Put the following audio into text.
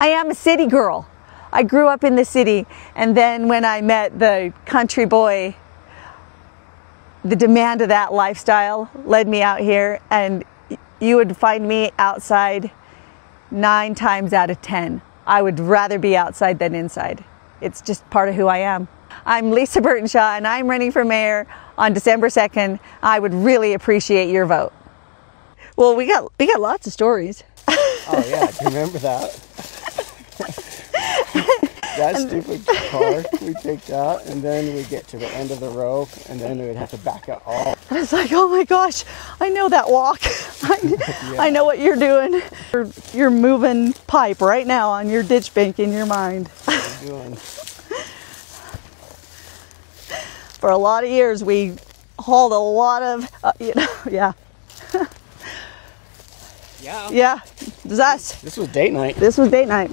I am a city girl. I grew up in the city, and then when I met the country boy, the demand of that lifestyle led me out here, and you would find me outside 9 times out of 10. I would rather be outside than inside. It's just part of who I am. I'm Lisa Burtonshaw, and I'm running for mayor on December 2nd. I would really appreciate your vote. Well, we got lots of stories. Oh yeah, do you remember that? That stupid car we picked out, and then we get to the end of the rope, and then we would have to back up all. It's like, oh my gosh, I know that walk. I know what you're doing. You're moving pipe right now on your ditch bank in your mind. What are you doing? For a lot of years, we hauled a lot of, yeah. Yeah. Yeah, it was us. This was date night. This was date night.